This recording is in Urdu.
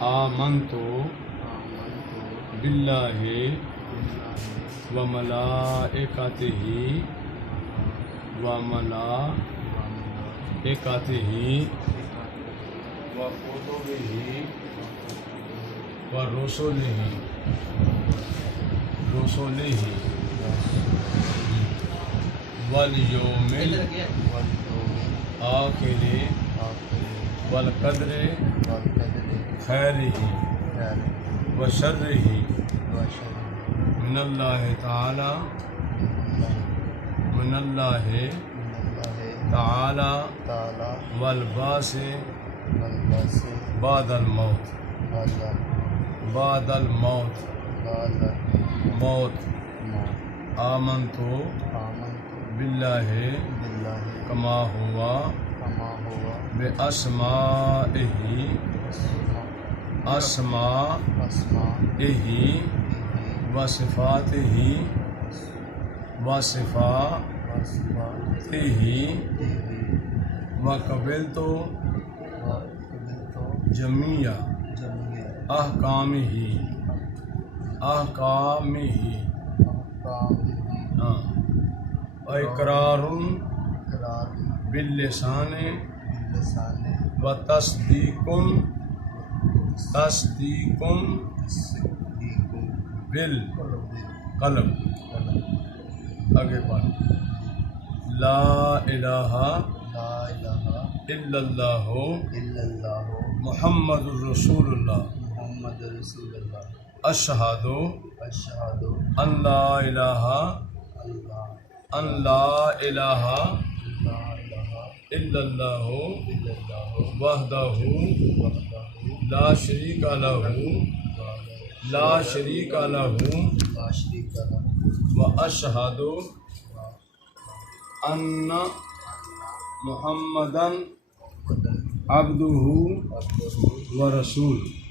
آمنت باللہ و ملائکتہ و کتبہ و رسلہ والیوم الآخر والقدر خیرہ و شرہ من اللہ تعالی والبعث بعد الموت آمنت باللہ کما ہوا بأسمائہ وصفاتہ وقبلت جمیع احکامہ اقرار باللسان و تصدیق بالقلب. آگے پڑھ. لا الہ الا اللہ محمد الرسول اللہ اشہد ان لا الہ الا اللہ وحدہ لا شریک لہ و اشہد ان محمدً عبدہ و رسولہ.